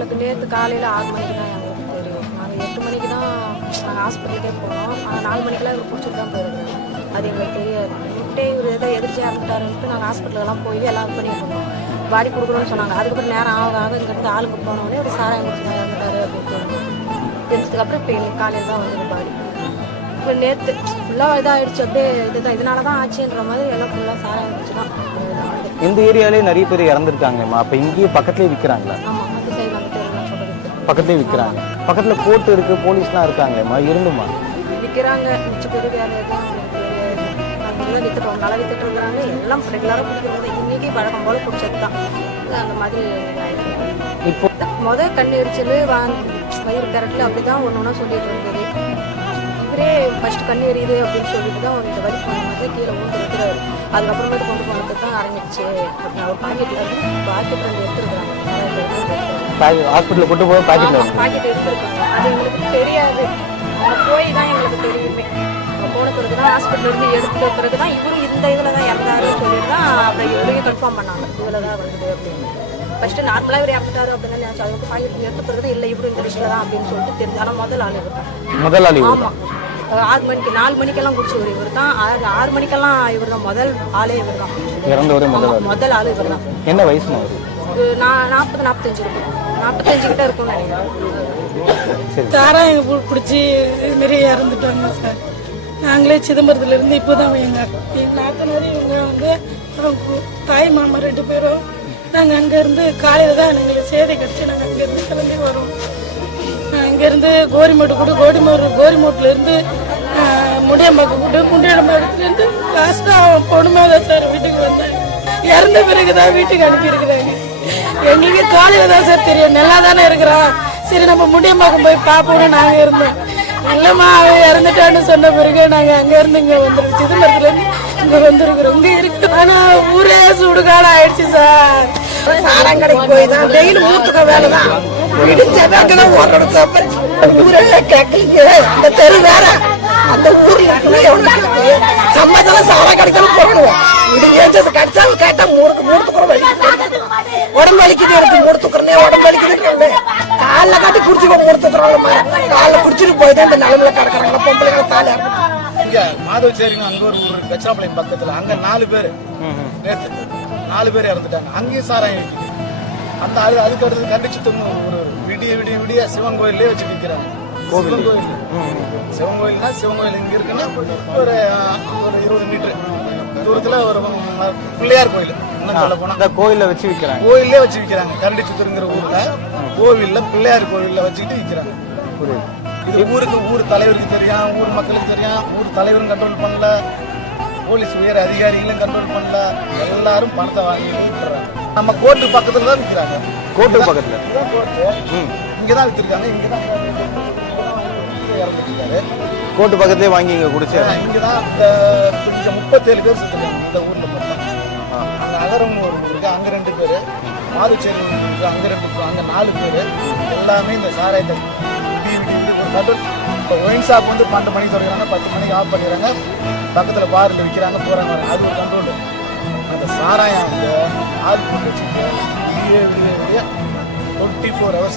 எங்களுக்கு நேற்று காலையில் 6 மணிக்கு தான் எங்களுக்கு தெரியும். நாங்கள் 8 மணிக்கு தான் நாங்கள் ஹாஸ்பிட்டலுக்கே போனோம். ஆனால் 4 மணிக்கெல்லாம் இவர் பிடிச்சிட்டு தான் போயிருக்கோம். அது எங்களுக்கு தெரியாது. விட்டே இவர் ஏதோ எதிர்ச்சியாக இருந்துட்டாருன்ட்டு நாங்கள் ஹாஸ்பிட்டலெல்லாம் போய் எல்லாம் பண்ணிட்டு இருந்தோம். பாடி கொடுக்கணும்னு சொன்னாங்க. அதுக்கப்புறம் நேரம் ஆக இங்கேருந்து ஆளுக்கு போனோடனே ஒரு சாராயம் குடிச்சு இறந்துட்டாரு அப்படின்னு தெரிஞ்சதுக்கப்புறம் இப்போ எங்களுக்கு காலையில் தான் வந்து பாடி. இப்போ நேற்று ஃபுல்லாக இதாகிடுச்சு. அப்படியே இதுதான் இதனால தான் ஆச்சுன்ற மாதிரி எல்லாம் ஃபுல்லாக சாராயம் குடிச்சு தான். இந்த ஏரியாலே நிறைய பேர் இறந்துருக்காங்கம்மா. அப்போ இங்கேயே பக்கத்துலேயே விற்கிறாங்களா? ஆமாம், அந்த சைடு அந்த தெருலாம் சொல்கிறது பக்கத்துலேயே விற்கிறாங்க. பக்கத்தில் கோர்ட்டு இருக்குது, போலீஸ்லாம் இருக்காங்கம்மா. இருந்துமா விற்கிறாங்க. மிச்ச பேர் வேறு எதுவும் நாங்கள் விற்றுட்டோம். நல்லா விற்றுட்டு இருக்கிறாங்க. எல்லாம் ரெகுலராக பிடிக்கிறது. இன்றைக்கி பழக்கம் போல் பிடிச்சது தான். அந்த மாதிரி இப்போ கண் எரிச்சல் வயிறு திரட்டல் அப்படி தான் ஒன்று ஒன்றா சொல்லிட்டு இருந்தது. இவரே ஃபஸ்ட்டு கண் எரியுது அப்படின்னு சொல்லிட்டு தான் இந்த வரி போன மாதிரி கீழே ஊந்து இருக்கிறாரு. அதுக்கப்புறமேட்டு கொண்டு போனதுக்கு தான் அரங்கிடுச்சு அப்படின்னு அவர் பாக்கெட்டில் ரெண்டு எடுத்துருக்காங்க. ஹாஸ்பிட்டலில் கொண்டு போய் பாக்கெட் எடுத்துருக்காங்க. அது எங்களுக்கு தெரியாது. போய் தான் எங்களுக்கு தெரியுமே. போன பிறகு தான் ஹாஸ்பிட்டலேருந்து எடுத்த பிறகு தான் இவரும் இந்த இதில் தான் இறந்தாருன்னு சொல்லிட்டு தான் அப்புறம் இவரையும் கன்ஃபார்ம் பண்ணாங்க. இதில் தான் வருது அப்படின்னு. ஃபஸ்ட்டு நார்மலாக இவர் இறந்துட்டாரு அப்படின்னு நினச்சி அதுக்கு பாக்கெட் எடுத்த பிறகு தான் இல்லை இவரும் இந்த லிஸ்ட்டில் தான் அப்படின்னு சொல்லிட்டு தெரிஞ்சு. ஆனால் முதல் ஆள் ஆமாம். 6 மணிக்கு 4 மணிக்கெல்லாம் குடிச்சவர் இவர் தான். 6 மணிக்கெல்லாம் இவர் தான் முதல் ஆளே. இவர் தான் முதல் ஆள். இவர் தான். என்ன வயசு? 40-45 இருக்கும். 45 கிட்ட இருக்கும்னு நினைக்கிறேன். சாராயம் குடிச்சு இதுமாரி இறந்துட்டாங்க சார். நாங்களே சிதம்பரத்துலேருந்து இப்போ தான் எங்கள் நாத்தனாரி இவங்க வந்து தாய் மாமா 2 பேரும் நாங்கள் அங்கேருந்து காலையில் தான் எங்களுக்கு சேதை கிடச்சி நாங்கள் அங்கேருந்து கிளம்பி வரோம். இங்கேருந்து கோரிமோட்டிலேருந்து முடியம்பாக்கம் கூட்டு முண்டியம்பாக்கத்துலேருந்து லாஸ்ட்டாக பொண்ணுமே தான் சார் வீட்டுக்கு வந்தேன். இறந்த பிறகு தான் வீட்டுக்கு அனுப்பியிருக்கிறாங்க. எங்களுக்கு காலையில் தான் சார் தெரியும். நல்லா தானே இருக்கிறான், சரி நம்ம முடியம்பாக்கம் போய் பார்ப்போம்னு நாங்கள் இருந்தோம். இல்லைம்மா அவன் இறந்துட்டான்னு சொன்ன பிறகு நாங்கள் அங்கேருந்து இங்கே வந்துருக்கோம். சிதம்பரத்துலேருந்து இங்கே வந்துருக்குறோம். இங்கே இருக்கு. ஆனால் ஊரே சுடுகாடு ஆயிடுச்சு சார். சாராங்கடைக்கு போய் தான் டெய்லி ஊத்துக்க வேலை தான். ஊரெல்லாம் கேட்கலீங்க. இந்த தெரு வேற, அந்த ஊர்ல சம்மதெல்லாம் சாரா கடைக்கெல்லாம் போடணும். இது ஏஞ்சது கடிச்சாலும் கேட்டா மூடுத்துக்குறோம் வலி. உடம்பு வலிக்குது எனக்கு, மூடுத்துக்குறனே உடம்பு வலிக்குதுன்னு காலில் காட்டி குடிச்சு மூடுத்துக்குறோம்மா. காலில் குடிச்சிட்டு போய் தான் இந்த நிலமில கிடக்குறாங்களா பொம்பளைங்க காலை இங்க மாதவச்சேரிங்க. அங்க ஒரு ஊர் கச்சாப்பாளையம் பக்கத்துல அங்க 4 பேர் நேற்று 4 பேர் இறந்துட்டாங்க. அங்கேயும் சாராயம் இருக்குது. அந்த அதுக்கு அடுத்து கண்டிச்சு ஒரு விடிய சிவன் கோயிலே வச்சு நிற்கிறாங்க. சிவன் கோயில் இங்க இருக்குன்னா ஒரு 20 மீட்டர் தூரத்துல ஒரு பிள்ளையார் கோயில். கோயில வச்சு விற்கிறாங்க. கோயிலே வச்சு விற்கிறாங்க. கண்டிச்சுத்துங்கிற ஊர்ல கோவில்ல பிள்ளையார் கோயில்ல வச்சுக்கிட்டு விற்கிறாங்க. இது ஊர் தலைவருக்கு தெரியும், ஊர் மக்களுக்கு தெரியும். ஊர் தலைவரும் கண்ட்ரோல் பண்ணல, போலீஸ் உயர் அதிகாரிகளும் கண்ட்ரோல் பண்ணல. எல்லாரும் பணத்தை வாங்கி விட்டுறாங்க. நம்ம கோர்ட்டு பக்கத்துல தான் விற்கிறாங்க. கோர்ட்டு பக்கத்துல இங்கதான் வித்துருக்காங்க. இங்கதான் இறந்துருக்காரு. கோர்ட்டு பக்கத்துலேயே வாங்கி இங்க குடிச்சாரு. இங்கதான் 37 பேர் செத்துருக்காங்க இந்த ஊர்ல மட்டும். அங்க அகரம் ஒரு இருக்கு, அங்க 2 பேரு. மாதுச்சேரி இருக்கு, அங்க 2 பேர். அங்க 4 பேரு. எல்லாமே இந்த சாராயத்தை இப்போ ஒயின் ஷாப் வந்து 12 மணிக்கு தொடங்குறாங்க, 10 மணிக்கு ஆஃப் பண்ணிடுறாங்க. பக்கத்தில் பாரில் விற்கிறாங்க, போகிறாங்க. அது ஒரு கண்ட்ரோல். அந்த சாராயம் வந்து ஆள் போட்டு வச்சுட்டு 24 hours